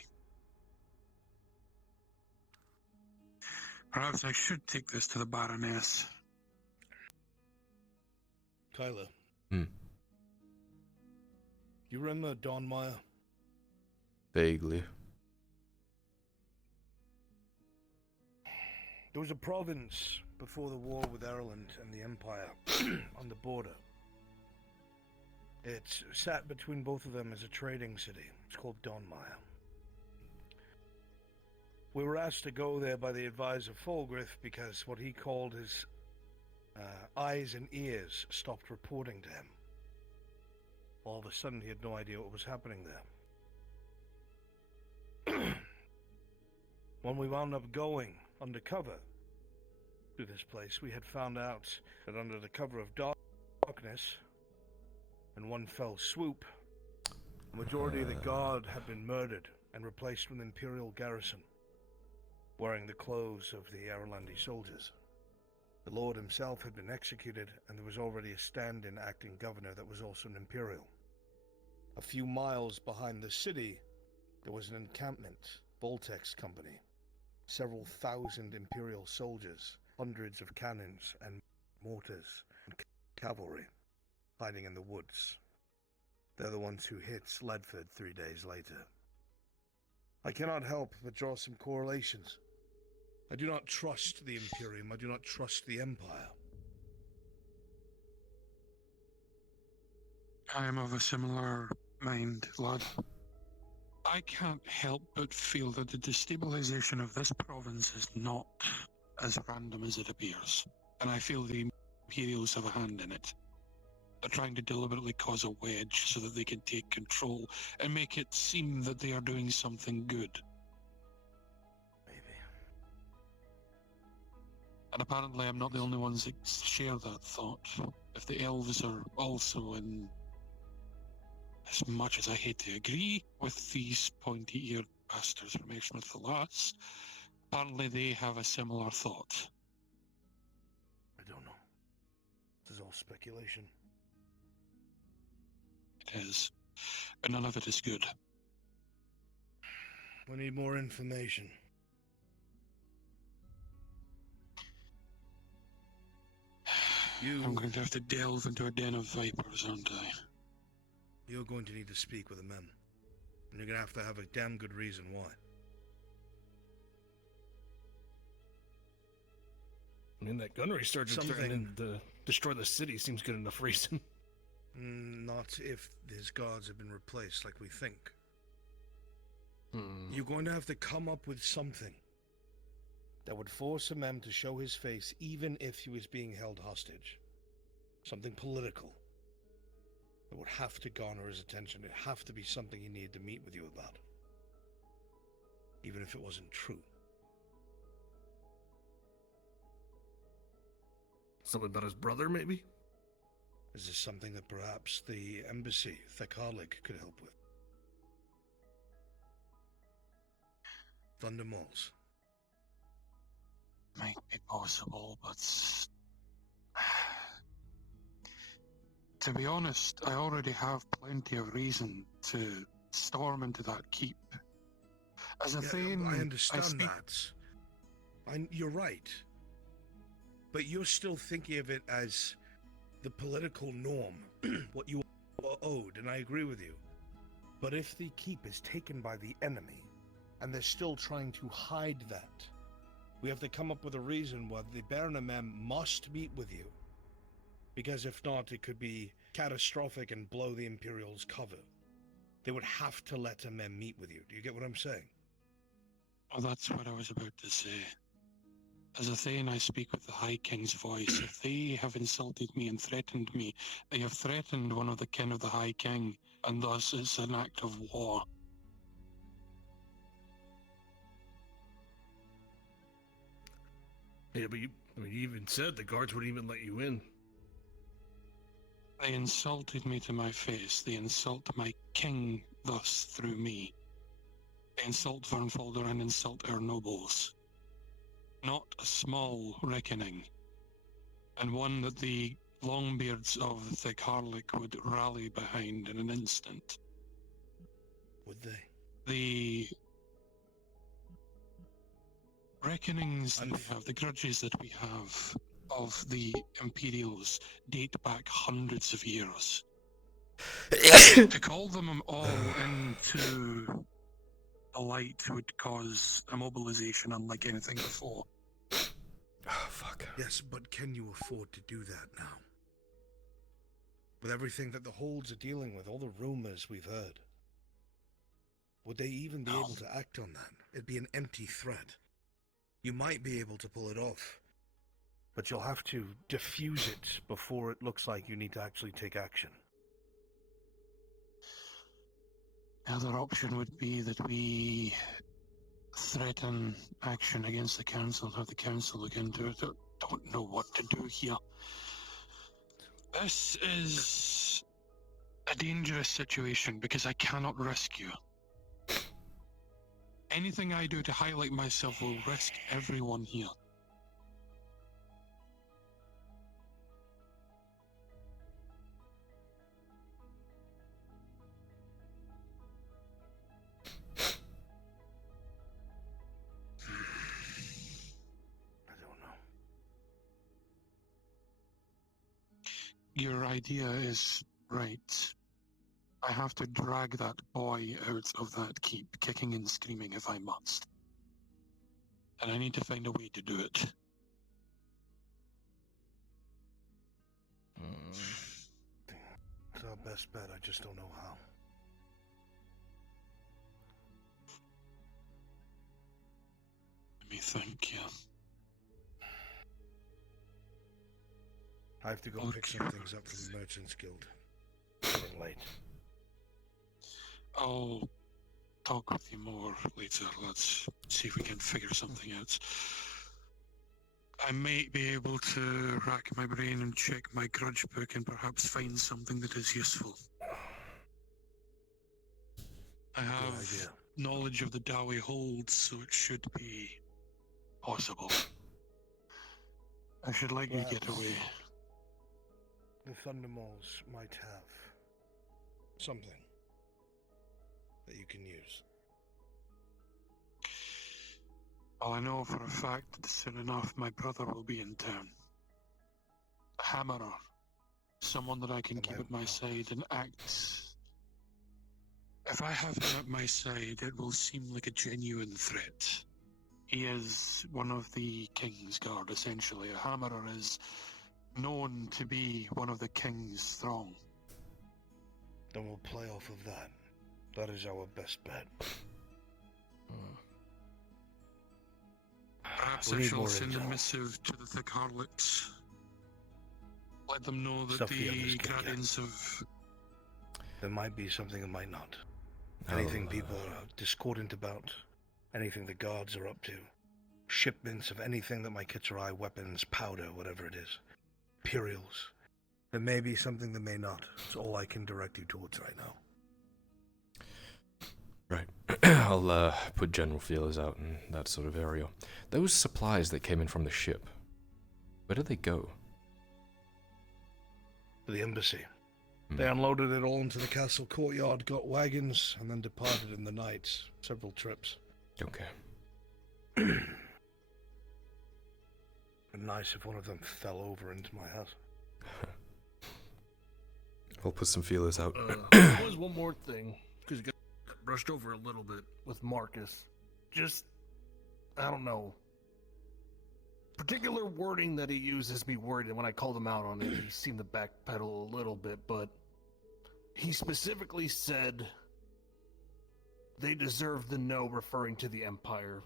Perhaps I should take this to the Baroness. Kyler. Hmm. You remember Don Meyer? Vaguely. There was a province before the war with Ireland and the Empire on the border. It's sat between both of them as a trading city. It's called Donmire. We were asked to go there by the advisor Fulgrith because what he called his eyes and ears stopped reporting to him. All of a sudden he had no idea what was happening there. When we wound up going undercover to this place, we had found out that under the cover of darkness, in one fell swoop, the majority of the guard had been murdered and replaced with an Imperial garrison, wearing the clothes of the Airlandi soldiers. The Lord himself had been executed, and there was already a stand-in acting governor that was also an Imperial. A few miles behind the city, there was an encampment, Voltex Company, several thousand Imperial soldiers, hundreds of cannons and mortars and cavalry, hiding in the woods. They're the ones who hit Sledford 3 days later. I cannot help but draw some correlations. I do not trust the Imperium. I do not trust the Empire. I am of a similar mind, lad. I can't help but feel that the destabilization of this province is not as random as it appears. And I feel the Imperials have a hand in it. They're trying to deliberately cause a wedge so that they can take control and make it seem that they are doing something good. Maybe. And apparently I'm not the only ones that share that thought. If the elves are also in... As much as I hate to agree with these pointy-eared bastards from Exmouth the Last, apparently they have a similar thought. I don't know. This is all speculation. It is. And none of it is good. We need more information. I'm going to have to delve into a den of vipers, aren't I? You're going to need to speak with the men. And you're going to have a damn good reason why. I mean, that gunnery sergeant threatening to destroy the city seems good enough reason. Not if his guards have been replaced like we think. You're going to have to come up with something that would force a man to show his face even if he was being held hostage. Something political. It would have to garner his attention. It'd have to be something he needed to meet with you about. Even if it wasn't true. Something about his brother, maybe? Is this something that perhaps the embassy, Thekalig, could help with? Thunder Malls. Might be possible, but... To be honest, I already have plenty of reason to storm into that keep. As a thing, I understand that. You're right. But you're still thinking of it as the political norm, what you are owed, and I agree with you. But if the keep is taken by the enemy, and they're still trying to hide that, we have to come up with a reason why the Baron of Mem must meet with you. Because if not, it could be catastrophic and blow the Imperials' cover. They would have to let a Mem meet with you. Do you get what I'm saying? Well, that's what I was about to say. As a Thane, I speak with the High King's voice. If they have insulted me and threatened me, they have threatened one of the kin of the High King, and thus it's an act of war. Yeah, but you even said the guards wouldn't even let you in. They insulted me to my face. They insult my king thus through me. They insult Vernfolder and insult our nobles. Not a small reckoning, and one that the Longbeards of the Thick Harlech would rally behind in an instant. Would they? The reckonings that we have, the grudges that we have of the Imperials date back hundreds of years. To call them all into the light would cause a mobilization unlike anything before. Oh, fuck. Yes, but can you afford to do that now? With everything that the Holds are dealing with, all the rumors we've heard. Would they even be able to act on that? It'd be an empty threat. You might be able to pull it off, but you'll have to diffuse it before it looks like you need to actually take action. The other option would be that we threaten action against the council, have the council look into it. I don't know what to do here. This is a dangerous situation because I cannot risk you. Anything I do to highlight myself will risk everyone here. Your idea is right. I have to drag that boy out of that keep, kicking and screaming if I must. And I need to find a way to do it. It's our best bet, I just don't know how. Let me think, yeah. I have to go pick some things up from the Merchants Guild. It's getting late. I'll talk with you more later. Let's see if we can figure something out. I might be able to rack my brain and check my grudge book and perhaps find something that is useful. I have knowledge of the Dawi holds, so it should be possible. I should let you get away. The Thundermauls might have something that you can use. Well, I know for a fact that soon enough my brother will be in town. A hammerer. Someone that I can keep at my side and act. If I have him at my side, it will seem like a genuine threat. He is one of the King's Guard, essentially. A hammerer is known to be one of the King's throng. Then we'll play off of that. That is our best bet. Perhaps I shall send a missive to the Thick Harlots. Let them know that the Gradians have... There might be something that might not. Anything people are discordant about, anything the guards are up to, shipments of anything that might catch your eye, weapons, powder, whatever it is, Imperials. There may be something that may not. It's all I can direct you towards right now. Right. I'll put general feelers out in that sort of area. Those supplies that came in from the ship, where did they go? To the embassy. They unloaded it all into the castle courtyard, got wagons, and then departed in the night. Several trips. Okay. It'd be nice if one of them fell over into my house. I'll put some feelers out. There was one more thing, because it got brushed over a little bit with Marcus. Just, I don't know. Particular wording that he used has me worried, and when I called him out on it, he seemed to backpedal a little bit, but he specifically said they deserve the no, referring to the Empire.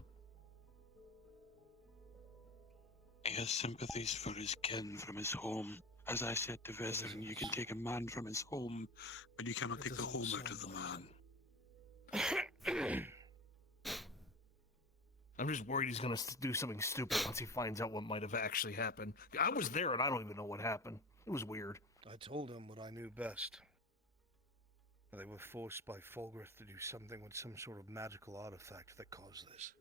He has sympathies for his kin from his home. As I said to Veserin, you can take a man from his home, but you cannot take the home out of the man. I'm just worried he's gonna do something stupid once he finds out what might have actually happened. I was there and I don't even know what happened. It was weird. I told him what I knew best. They were forced by Fulgrith to do something with some sort of magical artifact that caused this.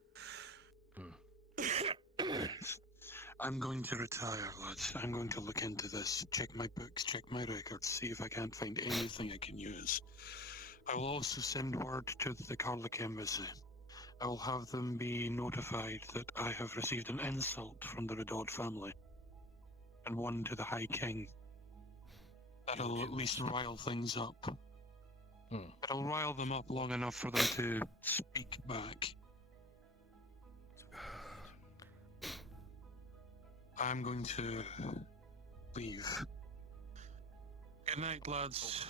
I'm going to retire, lads. I'm going to look into this, check my books, check my records, see if I can't find anything I can use. I will also send word to the Karlak Embassy. I will have them be notified that I have received an insult from the Redodd family, and one to the High King. That'll at least rile things up. It'll rile them up long enough for them to speak back. I'm going to leave. Good night, lads.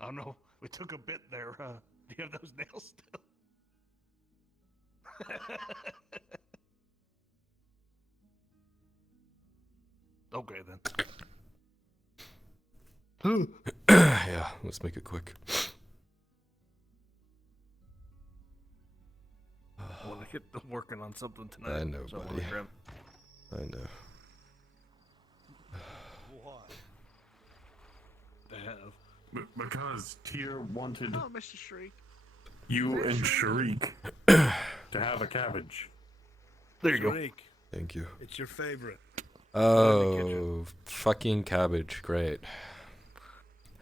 I don't know. We took a bit there. Do you have those nails still? Okay, then. Yeah, let's make it quick. I want to get working on something tonight. I know, so buddy. I know. What? They have. Because Tyr wanted Oh, Mr. Shriek. you and Sharik to have a cabbage. There you go. Shriek, Thank you. it's your favorite. Oh, fucking cabbage. Great.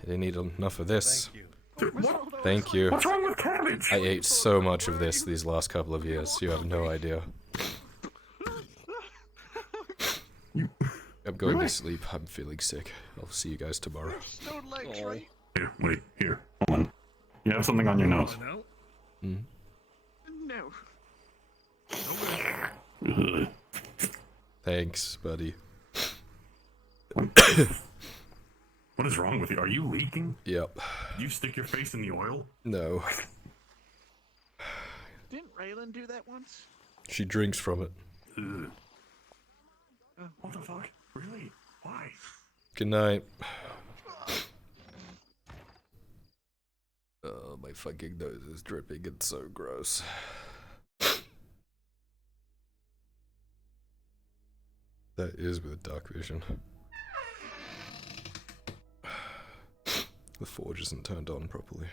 I didn't eat enough of this. Thank you. Dude, what? Thank you. What's wrong with cabbage? I ate so much of this these last couple of years. You have no idea. I'm going to sleep. I'm feeling sick. I'll see you guys tomorrow. Stone legs, right? Here, wait, here. Hold on. You have something on your nose. Hmm? No. Ugh. Thanks, buddy. What is wrong with you? Are you leaking? Yep. Did you stick your face in the oil? No. Didn't Raylan do that once? She drinks from it. Ugh. What the fuck? Really? Why? Good night. Oh, my fucking nose is dripping. It's so gross. That is with dark vision. The forge isn't turned on properly.